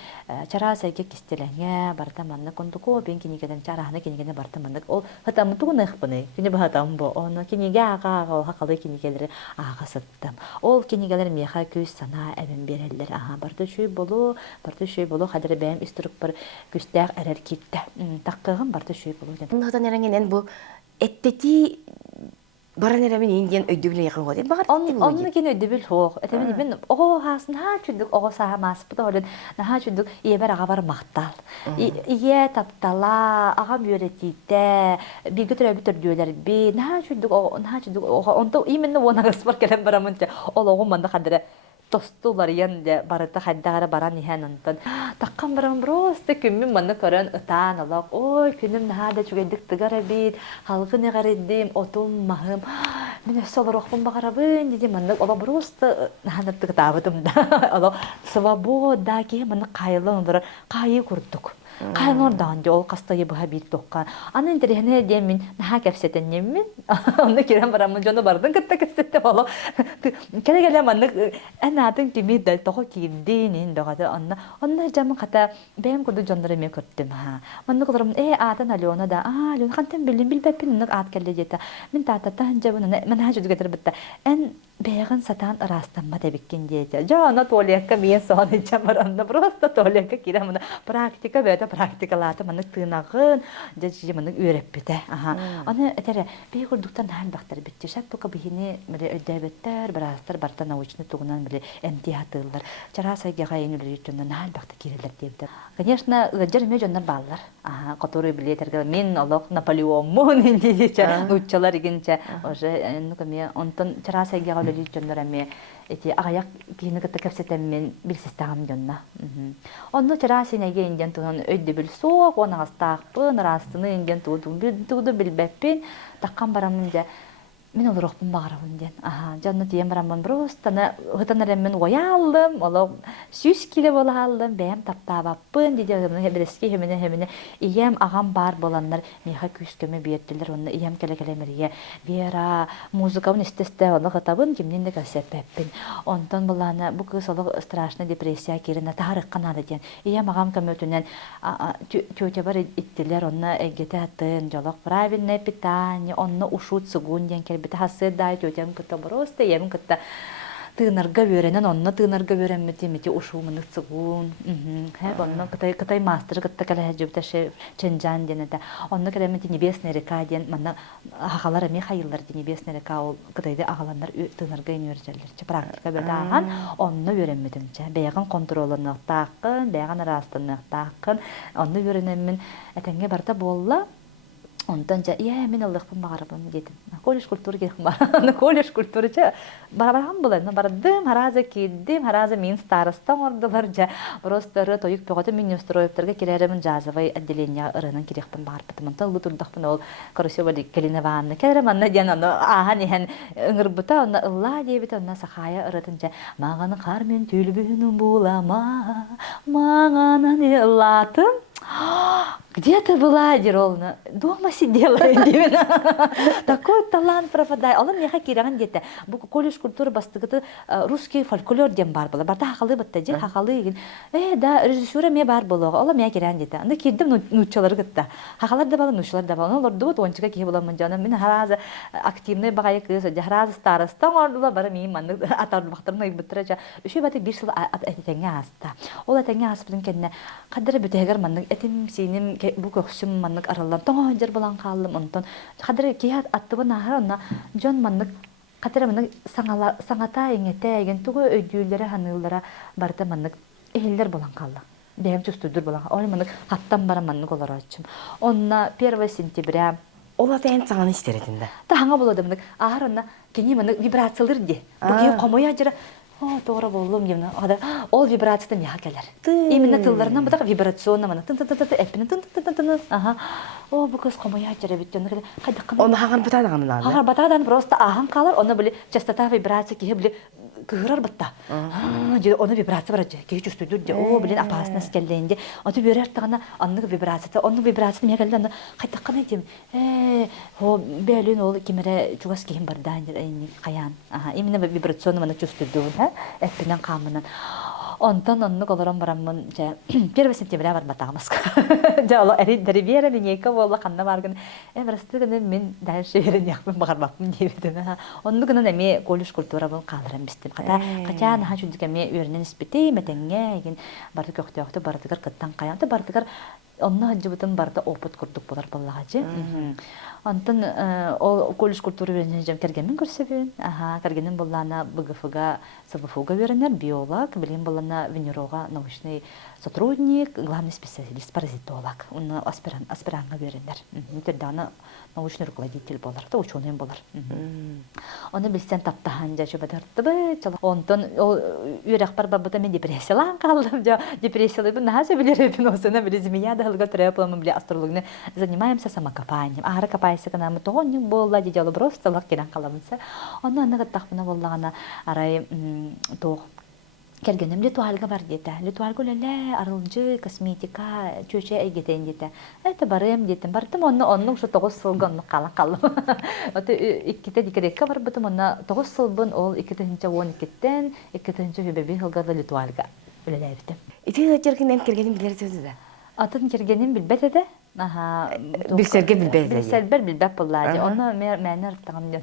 чара сайге кистеленге, барта манны кондуко бен кинегеден чарахны кинегене барта манны. Ол хатамы тугуны хпыны, кине бахатам бо, аны кинеге ага хакалы кинегелери ага сыттым. Ол кинегелер меха күз сана эбен берелдер. Барды шүй болу хадыр бәйм истирук бар күстәк әрәр китте. Таккыгын барды шүй болу ден. Нахтан эреңенен бу эттети баран эремен индиен өйдөбүлө якын гот. Багар онны кен өйдөбүл хох. Этемен мен хасын чүдүк саха маспыт олен. Чүдүк иебер ага бар мактал. Ие таптала ага бүйретите биги төрөбүтөр дүүлөр би. Чүдүк онто именно онагыс бар келен барамынча. Ол огун манда кадыра тостулар ян де барыта хайдагара баран иһэн онтон таккан баран просто күммүн манна көрөн ытаан олок ой күнүм нахада чугайдык тыгара бит халгын эгареддим отум махым мен солорохпун багарабын диди манна ола просто нахада тыгтабытым да оло свобода ки манна кайылын кайы курдук Кайнордан де ол кастайы быха бит токка. Аны интерехне демин наха кепсетен немин. Онда кирен барамын жоно бардын кытта кепсетте боло. Келе манны анатын кими дал тохо кийдин дагада онна жамын ката бем куду жондары ме көрттүм ха. Манны кылырым атын Алена да Алена кантен билбеппин нык ат келе жета. Мен тататан жабын мен хажу дигетер битта. Эн беган сатан растанма дебиккен дете. Жана туалетка мен соны чамаранна просто туалетка киремна практика бета практикалаты маны тынагын жежи маны үйрөппите. Аны этере бей курдуктан хан бактар битти. Шат тока бихини меле өдөбөттөр, барастар барта научный тугунан биле эмтиатылар. Чарасайга гайынылар үтүнөн хан бакта кирелер дебдер. Конечно, жер жондар баллар. Который биле терге мен Аллах Наполеон мон дидиче. Уччалар игинче уже нукаме онтон чарасайга өлөлү жондар эме эти аяк кийини кытта кепсетеммен билсистагам жонна. Онно чарасайга инден тунун өйдө бил соок онагастаакпын растыны инден тууду билбеппин таккан барамын же мен олорокпун багарабын ден. Жанны тиен барамын просто хытанарымын оялдым, оло 100 кило бола алдым, бэм таптабаппын диде хебелески хемине ием агам бар боланнар меха күскөмө биеттилер, онны ием келекелемерге Вера музыканы истесте оны хытабын кимнинде касеппин. Онтон буланы бу кыз оло страшный депрессия кирине тарыккан ады ден. Ием агам көмөтүнөн тётя бар иттилер, онны эгете атын жолок правильное питание, онны ушут сугун ден бит хасыдай тётям кытта просто ем кытта тынарга беренен онна тынарга беренмети мети ушумын цыгун хэ онна кытай мастер кытта кале жөптө ченжан денеде онна келемети небесный река ден мана хахалар эми хайылдар ди небесный река ол кытайды агаландар тынарга инвержерлер практика бетаган онна беренметимче беган контролуна такын беган растыны такын онна беренемин этенге барда болла. Онтан жа, мен Аллахпын багарабын дедим. Колледж культура керек бар. Колледж культура жа барабарам булай. Бардым, хараза киддим, хараза мен старостан ордылар жа. Просто тоюк пөгөтө мен устроевтерге киреремин жазовый отделение ырынын керекпин барбытым. Онтан лу турдакпын ол Карусева Калинованы. Керем анна ден аны ахан ихен ыңырбыта, онна ылла дебит, онна сахая ырытын жа. Мағаны қар мен түлбүнүм булама, мағаны ыллатым. Где ты была, Деролна? Дома сидела. Такой талант пропадает. Он мне хакиран где-то. Буку колледж культуры бастыгыты русский фольклор дем бар было. Барта хакалы бытта же хакалы. Да, режиссера мне бар было. Он мне хакиран где-то. Аны кирдим нучалар гытта. Хакалар да бала, нучалар да бала. Олар дут ончика ки була манжана. Мен хараза активный багай кыз, хараза старостан ордула бара мен манны атар бактырны битирача. Үшө баты 1 жыл атетеңе аста. Ол атеңе аспын кенне кадыр бүтегер манны этим синим бу көксүм маннык аралар тоңжер булан калдым онтон кадыр кият аттыбын ахарына жон маннык кадыр маннык саңата эңете еген тугу өйдүүлөрө ханылара барда маннык эхилдер булан калды бем чустудур булан ол маннык хаттан бара маннык олар ачым онна 1 сентября Ола тен саңаны истеретинде. Таңа болады маннык ахарына кени маннык вибрациялар ди бу комоя жера Doğru buldum yemin ederim. Ol vibrasyondan ya gelir. Именно tıllarından bu da vibrasyonla bana tın tın tın tın epine tın tın tın tın. Aha. O bu kız komoya açıyor bitiyor. Hadi kan. Onu hagan batadan lan. Hagan batadan просто ahan kalır. Ona böyle частота vibrasyon ki böyle kırar batta. Jadi ona vibrasyon var. Ki hiç üstüdür de o bilen apasnas geldiğinde. Onu bir yer tağına anlık vibrasyon. Onun vibrasyonu ya geldi. Hadi kan edeyim. O belin ol kimere çugas kim bardan aynı kayan. Aha. İmine vibrasyonu bana üstüdür. Эппинен камынан. Онтон онну колорон бараммын же 1 сентября бар батагамыз. Же ол эри бера линейка болла канна баргын. Эбрастыгын мен дальше берен якпын багарбапмын дебедим. Онну гынан эми колледж культура бул калырым бистим. Качан хачудук эми өрнен испити метенге ген барды көктөктө бардыгар кыттан каянты бардыгар онна хаджыбытын барда опыт курдук болар баллагачы. Антын ол колледж культура беренежем кергенмен көрсөбүн. Кергенин боллана БГФга, СВФУга беренер биолог, билим боллана венеролога научный сотрудник, главный специалист паразитолог. Он аспирантга беренер. Тердана научный руководитель болар, то ученый болар. Оны билсен таптахан жа чөбөтөртүбү. Онтон ол үрек бар бабыта мен депрессиялан калдым. Депрессиялы нахасы билеребин осына билизмия да хылга трепламы биле астрологны занимаемся самокопанием. Ара копайся канамы тогон болла дидялы просто лак келен каламынса. Оны аны тахпына боллагана арай тог кергенем литуалга бар дете. Литуалга леле арылжы косметика чөчө эйгетен дете. Это барым детем. Бартым онны ушу 9 сылган калам. Аты икките дикерекке бар бутум онна 9 сылбын ол 2-12-тен 2-февраль хылга литуалга үлелебитем. Ити жерген кергенин билерсиз да. Атын кергенин билбете де. Билсерге билбет. Билсербер билбет буллажы. Оны мен ырттагам ден.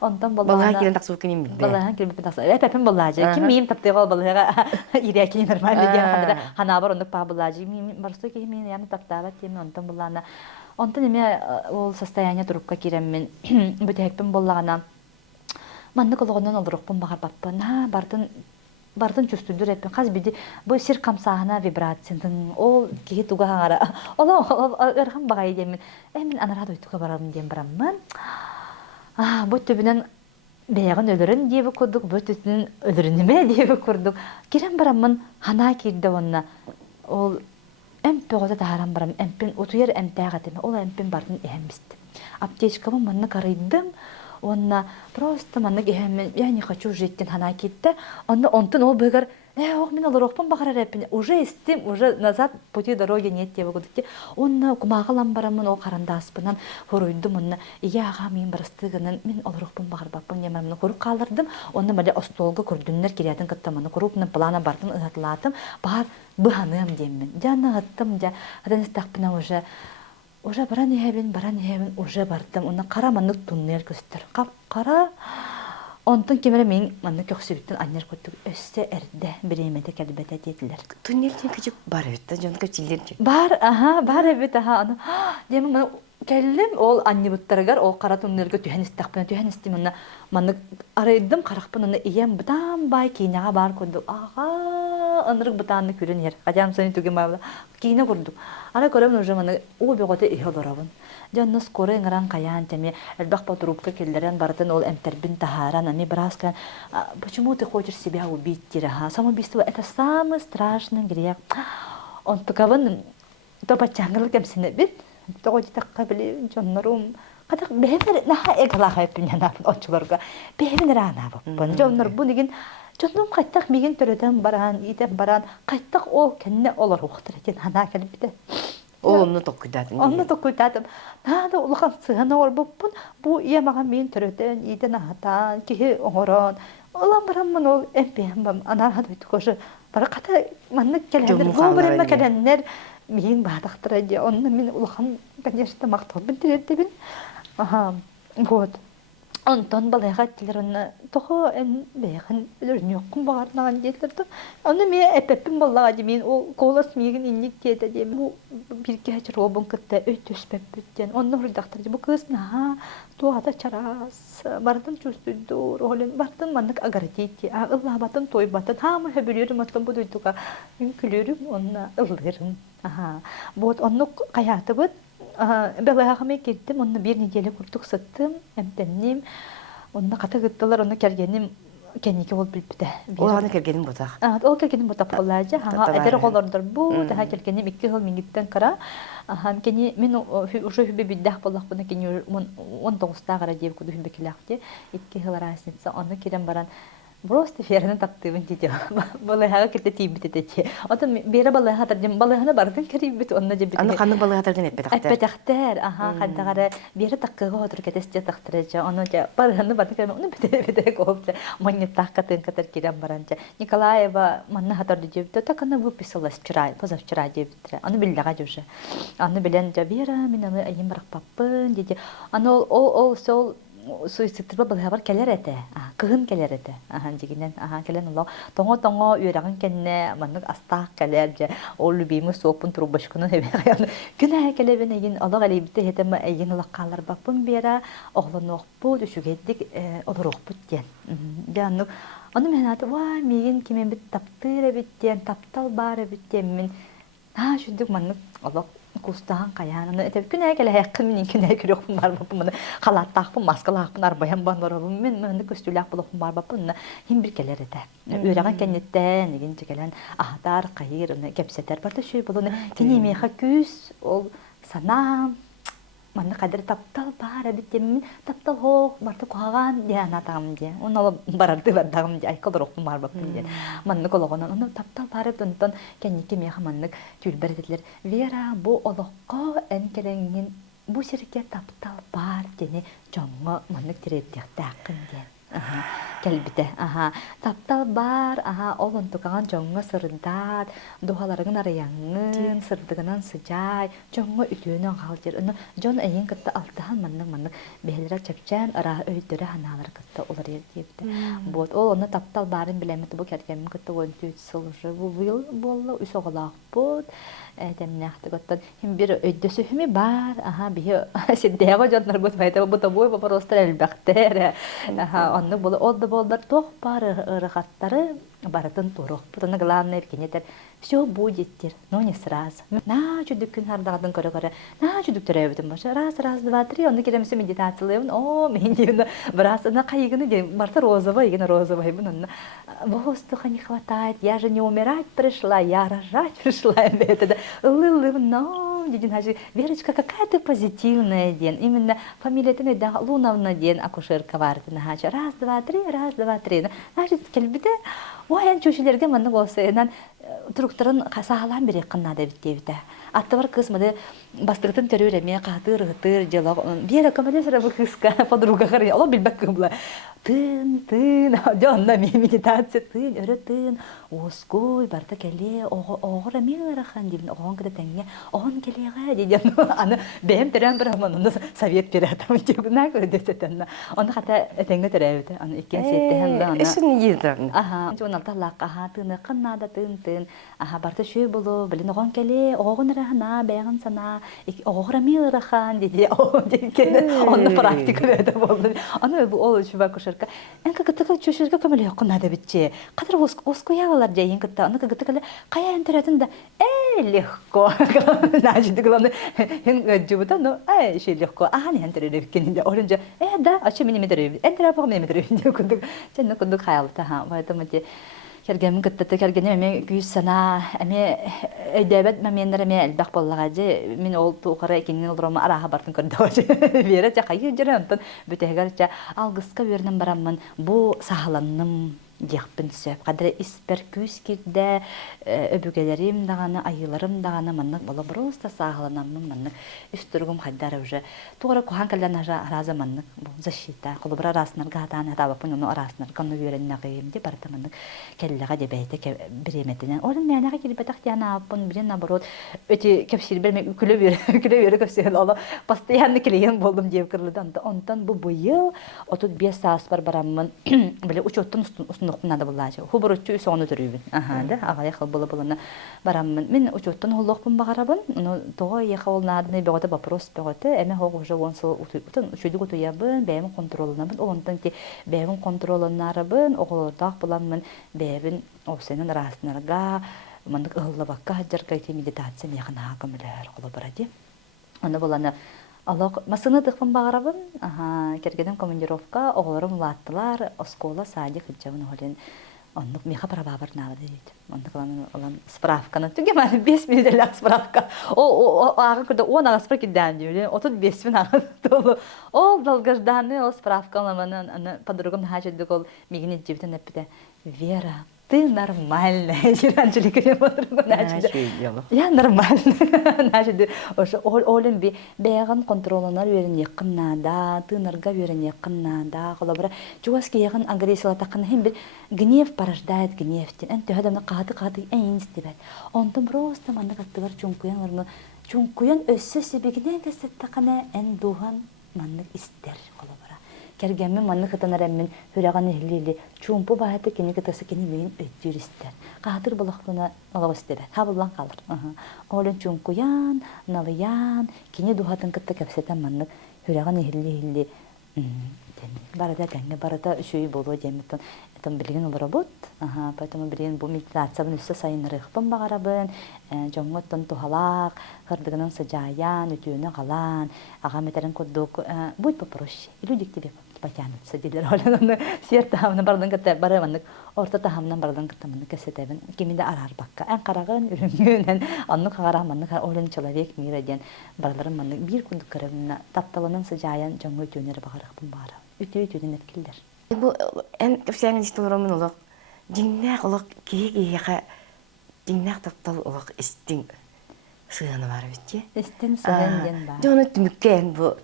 Онтан боллана. Балага кирен таксуу кенин билбет. Балага кирен таксуу. Эпепин буллажы. Ким мийим таптыгал балага ирекин нормально ден хадра. Хана бар ондук па буллажы. Мийим барсты ки мен яны таптаба тем онтан буллана. Онтан эме ол состояние трубка киреммен. Бүтекпин буллагана. Манны кологондан олрукпун багар баппын. Бардын чувствуйдур эппин. Каз биди бу сир камсаһына вибрациянын ол киги тугаңара. Ола ырган багай демен. Мен анара дойтуга барам дем бараммын. Бу төбүнөн бэягын өлөрүн диеби курдук, бу төтүнүн өлөрүнүме диеби курдук. Кирен бараммын хана кирде онна. Ол эмпе гота тарам барам. Эмпин утуер эмтага теме. Ол эмпин бардын эмбист. Аптечкамы манны карыйдым. Онна просто маннык эхеммен, я не хочу жить тен хана китте. Онтон ол бөгөр, мен олорокпун багар эреппин. Уже истим, уже назад пути дороги нет деп өгдүкте. Онна кумагылам барамын ол карандаспынан хоруйдум онна. Ия ага мен барыстыгынын мен олорокпун багар баппын немамны коруп калдырдым. Онна бале остолго көрдүннөр киретин кыттаманы корупны плана бартын ыгатлатым. Бар быханым деммен. Жана ыттым жа. Аданыстакпына уже баран ехебин, уже бардым. Онна кара маннык туннер көстөр. Кара. Онтон кемере мен маннык көксүбүттен аннер көттүк. Өссө эрде биремете келбете детилер. Туннерден küçük бар өттө, жонко чилерчи. Бар, бар эбит, аны. Демин келлим ол аннибыттарыгар, ол кара туннерге түйөнүстакпына, маннык арайдым каракпын, аны ием бутан бай киняга бар көндүк. Анырык бутанны күрүн ер. Кадам сени түгүм бабла. Кине курдук. Ара көрөм уже маны у беготе ихолорабын. Жанна скоро эңран каян теме элбах по трубка келлерен бардын ол эмтербин тахаран ами браскан. Почему ты хочешь себя убить, тираха? Самоубийство это самый страшный грех. Он таковын то пачангыл кемсине бит. Тогоди такка биле жоннорум. Кадак бебер наха эглага эпинена очуларга. Бебер рана баппын. Жоннор бу деген жоннум кайттак миген төрөдөн баран, итеп баран, кайттак ол кенне олар уктыр экен ана келип бите. Онны токуйдадым. Онны токуйдадым. Нада улахан сыгана ор буппун. Бу иемага мен төрөдөн, иден атан, кихи оңорон. Олан бараммын ол эмпем ана хадыйт кожу. Бара ката маннык келендер, бу береме келендер мен бадактыра же. Онны мен улахан, конечно, макталбын тиреттебин. Вот. Онтон балайга тилерин тохо бэхэн өлөрнөккүн багарнаган жеттерди. Аны мен эпеппин баллага мен ол колас меген инник тете де бу бирке робун кытта өтөспөп бүттен. Онны хурдактыр бу кызна туата чарас бардын чүстүдүр олен бардын мандык агаритти. Алла батын той батын хамы хөбүлөрүм аттан бу дуйдуга күлөрүм онна ылдырым. Вот онну каятты бут. Балайгаме кеттим, онны бир неделе курдук сыттым, эмтенним. Онна ката гыттылар, онна кергеним кенеке бол билбите. Ол аны кергеним ботак. Ол кергеним ботак боллажы. Эдер голордор бу, таха кергеним 2 жыл мингиттен кара. Кени мен уже хүбе биддах боллак буна кени 19-та кара деп куду хүбе келакти. 2 жыл разница. Онны кирен баран просто ферны таптыбын дите. Балайга кетти тибитете. Отон бере балайга тардым, балайганы бардын керибит онна жебит. Аны канын балайга тардан этпетактер. Этпетактер, кандагара бере таккыга отур кетесте тактырыжа. Оны жа барганы бардын керим, оны бите коопча. Монетак катын катар кирен баранча. Николаева манна хатарды жебит. Так она выписалась вчера, позавчера жебит. Аны биллага жуша. Аны билен жа бера, мен аны айым барак паппын дите. Аны ол сол суйсыттырба балабар келер эте. Кыгын келер эте. Жигинен келен уло тоңо үйрәгән кенне маннык астак келер же. Ол любимый сопун трубочканы хебе. Күнә келебен еген алак алибите хетем еген лаккалар бапын бера оглонок бу düşүгедик олорок буттен. Жанны аны мен аты ва меген кимен бит таптыра биттен таптал бары биттен мен шүндүк маннык алак кустаан каяаны этеп күнә келе якын мен күнә күрөк бар бапын мен халаттак маскалак арбаян бандар мен мен көстүләк булып бар бапын хим бир келер эте үрәгән кеннеттен еген жекелен ахтар кайыр кепсетер барды шүй булуны кинеме хакүс ол сана манны кадер таптал бара биттем таптал хок барты каган дияна тагым ди оны барарды бардагым ди айкылырык бар бапын ди манны кологонон оны таптал бары тонтон кенники меха маннык түлбердилер вера бу олокко энкелеңин бу ширке таптал бар дени жоңго маннык тиреттекте акын ди келбите таптал бар олон тукаган жоңго сырдат духаларыгын арыяңын сырдыгынан сыжай жоңго үтүөнөн калжыр ыны жон эйин кытта алтахан маннык бехлера чапчан ара өйдөрө ханалар кытта олар эрдибите вот ол оны таптал барын билемет бу кергеним кытта онтүт сылжы бу быйыл болла үсоголак бут темнахты готтон хим бир өйдөсү хими бар бие сиддего жоннор бут байта бу тобой просто элбактер онны болдар тох бар ырыгаттары баратын турук бутуна главное кинетер все будеттер но не сразу на чудукун хардагын көрө на чудук төрөбүтүм баша раз 2 3 онны керемсе медитациялыйбын мен дейм брас ана кайгыны дейм барта розовый бун воздуха не хватает я же не умирать пришла я рожать пришла это но дедин хажи Верочка какая ты позитивная ден именно фамилия ты да Луновна ден акушерка варты на хажи раз 2 3 значит келбите оян чөшелерге маны болсайнан туруктарын сагалан берек кыннада биттебите аттыбар кыз мыды бастыртын төрөреме катыр жылак бера командира бу кызка подруга гары ала билбек кыбла тын жонна медитация тын өрөтын оской барта келе огора мерахан дин огон кыда теңге огон келега деген аны бем терен бир аманы совет бератам жегуна көрдөтөтөн аны ката теңге теребите аны икен сеттен да аны ишин йыдырны жон алталак тыны кыннада тын барта шүй болу билин огон келе огон рахана беган сана огора мерахан диди деген аны практика берде болду аны ол чубакушерка энка кытыка чушерка көмөлө кыннада битчи кадыр оскуялар жайын кытта аны кытыка кая энтеретин да легко значит главное эн жубута но ше легко не энтерет кенде орынжа да ачы мени медер энтера по мени медер кундук жана кундук хаялта поэтому те кергем кытта кергене мен күз сана эме өйдөбөт мамендереме элбак боллага же мен ол туукара экенин олдрома арага бартын көрдө бере жа кайы жерентен бүтегерче алгыска бернем бараммын бу сахаланным Яхпен сөп. Кадыр испер күз кирде өбүгелерим даганы, айыларым даганы маннык бола просто сагаланамын маннык. Истөргөм хайдар уже. Тугара кохан калдан араза маннык защита. Колбара арасынан гатаны табапын уну арасынан каны беренне кыйым деп барта маннык. Келлега дебейте биреметенен. Орын менага кирбетак яна апын билен наоборот өтө кепсир берме күлө бере көсөл ала. Постоянно клиент болдум деп кырлыдан. Онтан бу быйыл 35 саас барамын. Биле учоттун надо было же. Хубаручу сону төрүбүн. Да, ага яхал боло-болона бараммын. Мен учоттон холлокпун багарабын. Ну тоо яхал надны бегота вопрос бегота. Эме хог уже онсо утун чөдүк утуябын, бэм контролунабын. Онтан ки бэм контролунарабын, оголордак буламын. Бэбин опсенин раснарга, мандык ыллабакка жарга медитация механа камылар коло баради. Аны боланы Аллах масыны тыкпын багарабын. Кергеден командировка оголорум латтылар, оскола садик хыджабын холен. Оннук меха прабабар нады дейт. Оннук олан справканы. Түге маны 5 минутлак справка. О ага кырда 10 ага справка киддан дейли. 35 мин ага толу. Ол долгожданный ол справка оламаны подругам хажыдык ол мигини жибитен эппите. Вера, ты нормальная, Анжелика Лемонова, я нормальная, значит, олен би беган контролунар верен якыннада, тынарга верен якыннада, колобра, чуаски ягын агрессия такын хем бир гнев порождает гнев. Энте хадамна каты эйнс дебет. Онтон просто манда каттылар чункуян өссө себегинен кесет такана эн духан мандык истер колобра. Кергәмме манны хытанарыммен хүрәгән хилли чумпу баһаты кини кытасы кини мен өттүристер. Катыр булакны алабыстыр. Хабыллан калыр. Олен чумкуян, налыян, кини духатын кытта кепсетен манны хүрәгән хилли барада кәңге барада үшөй болу деметтен. Это билген ул работ. Поэтому билген бу медитациянын үсө сайынрыхпын багарабын. Жоңоттон тухалак, кырдыгынан сажаян, үтүөнө калан, ага метерен коддук. Будь попроще. Люди к тебе потянутся. Дилер олен сертамна бардан кете бараманнык. Орта тахамнан бардан кетемин кесетебин. Кимиде арар бакка. Эн карагын үрүнгөнөн анны кагараманны олен человек миреден барларын манны бир күндүк көрөмүнө тапталанын сажаян жоңго үтүөнөр багарыппын бара. Үтүөнө эткилдер. Бу эн кепсәң историямен улак. Диннәк улак киге диннәк таптал улак истин сыганы бар бит. Истин сыгын ден бар. Жоны түмүккән бу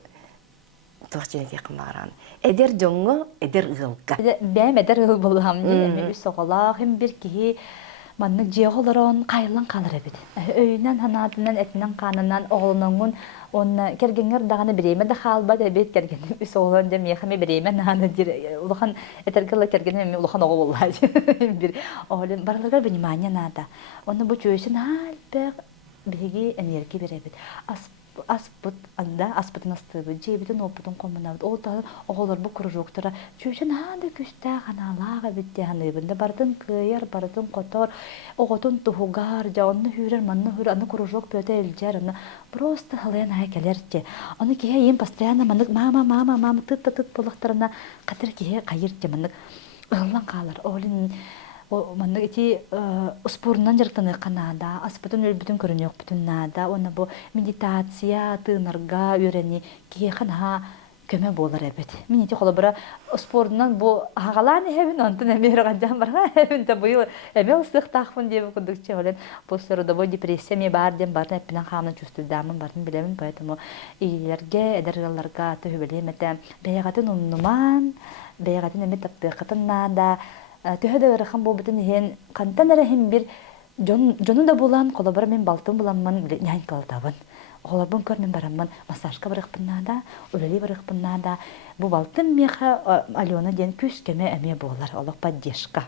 тохчеге кымаран. Эдер жоңго, эдер ылка. Бәм эдер ыл булам ди. Соголак һәм бир ки манны җеголорон кайлан калыр бит. Өйнән ханатынан этнән канынан оглунун он кергенгер даганы биреме да халба да бит керген. Соголон да мехме биреме наны дир. Улахан этергеле керген улахан ого буллай. Бир оглун барларга внимание надо. Оны бу чөйсен албек биги энергия беребит. Аспыт анда аспытын астыбы жебитин опутун комунабыт ол та оголор бу кружоктора чөшөн анда күстә ханалага битте ханыбында бардын кыяр бардын котор оготун тугар жаонны хүрер манны хүр аны кружок пөтө элжер аны просто хален хайкелерче аны кие им постоянно маннык мама тыт булактарына катыр кие кайырче маннык ыллан калар олин манны ити спорнан жыртаны канада аспытын өлбүтүн көрүнөк бүтүн нада оны бу медитация тынырга үйрени кие хана көмө болар эбет мен ити холобра спорнан бу агалан эбин антын эмерген жан барга эбин да быйыл эмел сыктакпын деп кудукче олен постэродовой депрессия ме бар дем бар эпинен хамны чувствуйдамын барын билемин поэтому ийлерге эдергаларга төбөлемете бейгатын уннуман бейгатын эме таптыкатын нада төһөдө рахам болбутун хен кантанара хем бир жону да булан колобар мен балтын буламман нян калтабын оларбын көрмен барамман массажка барыкпыннада улали барыкпыннада бу балтын меха Алена ден күскеме эме болар олак поддержка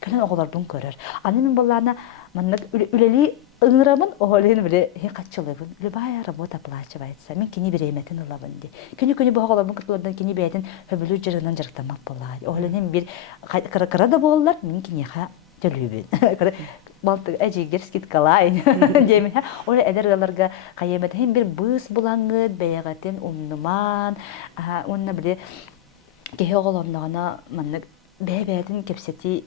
көлөн оголорбун көрөр аны мен боллана маннык улали ыңырамын оголен биле качылыбын любая работа оплачивается мен кини биреметин ылабын ди күнү бу оголорбун кыртылардан кини бетин хөбүлү жырынан жыртамак болар оголенин бир кыра да болар мен кинеха төлүбүн балты эжигер скидкалай деме оля эдергаларга кайемет хем бир быс булаңыт беягатын умнуман онна биле кеhe оголорногона маннык бебетин кепсети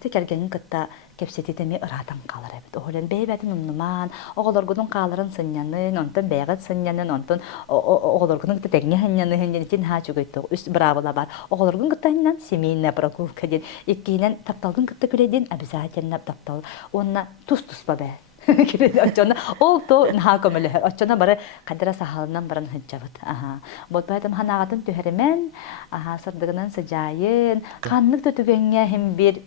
текергенин кытта кепсетитеми ыратан калар эбит. Оголен бейбетин умнуман, оголоргунун каларын сыннянын, онтон бейгат сыннянын, онтон оголоргунун кыта теңе ханнянын, тин хачу гөйттө, үст бравала бар. Оголоргун кытаннан семейная прогулка ден, иккинен тапталгын кытта күледен, обязательно таптал. Онна тус-тус бабе. Очона ол то наха көмөлөр. Очона бары кадыра сахалынан баран хыджабыт. Вот поэтому ханагатын төһөремен, сырдыгынан сажайын, каннык төтүгөнгө хем бир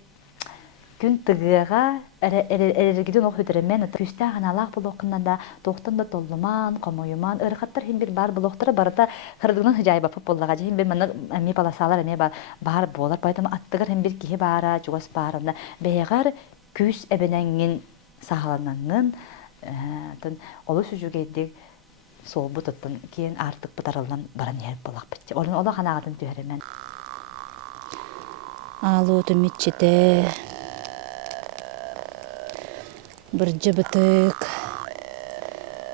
күн тыгыга эрергиден ок хөтөрөмен күстә ханалак булокнада токтон да толлуман, комоюман, ыркаттар хем бир бар булоктары барда кырдыгынан хыжай бапып боллага жин бир мана ми паласалар эме бар болар. Поэтому аттыгар хем бир кихи бара, жугас барында бегар күс эбенеңин сахаланаңын тон олу сүжүгейдик солбутуттан кийин артык бутарылдан баран ер болак битти. Олун ола ханагатын төһөремен. Алуу тумитчите бір жыбытык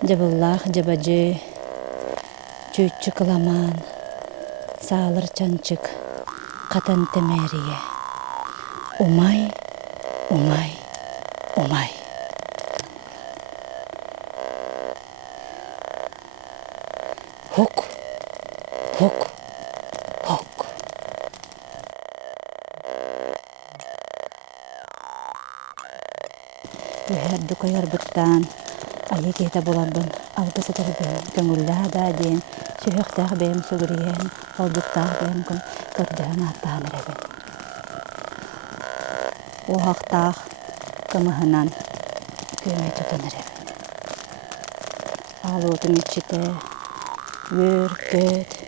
жабыллах жабажы чүччү каламан саалыр чанчык катан темерие умай Hok. Ühäddi koyar bıttan. Ayı kete bulabın. Algısı tarabın. Köngüllâh da deyin. Sühüktağ benim sögüriyen. Olduktağ benim kun. Kırdığın attağın erebin. O haqtağ kımıhınan köyme tutun erebin. Alutun içite. Vör, göt.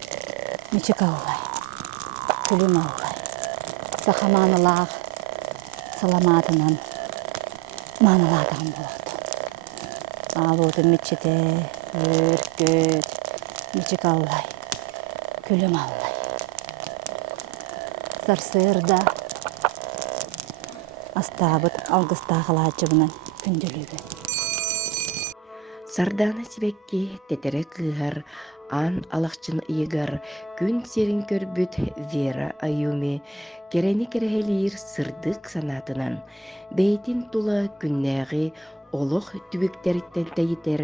Miçik avlay. күлім аллай. Сақаманылақ саламатынан манылатан болды. Ал оты мечете, өркөт, мечек аллай, күлім аллай. Сарсырда астабыт алгыстағылачыбынан күнделігі. Сардана сибекки тетере кыыһар ан алахчын ыйыгар күн серин көрбүт Вера Аюми керени керехелиир сырдык санатынан бейтин тула күннääҕи олох түбүктериттен тейитер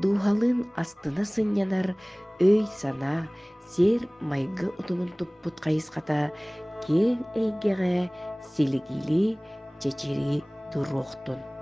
дуухалын астына сыннянар өй сана сер майгы утунун туппут кайыската кең эйгеге силигили чечири туруохтун.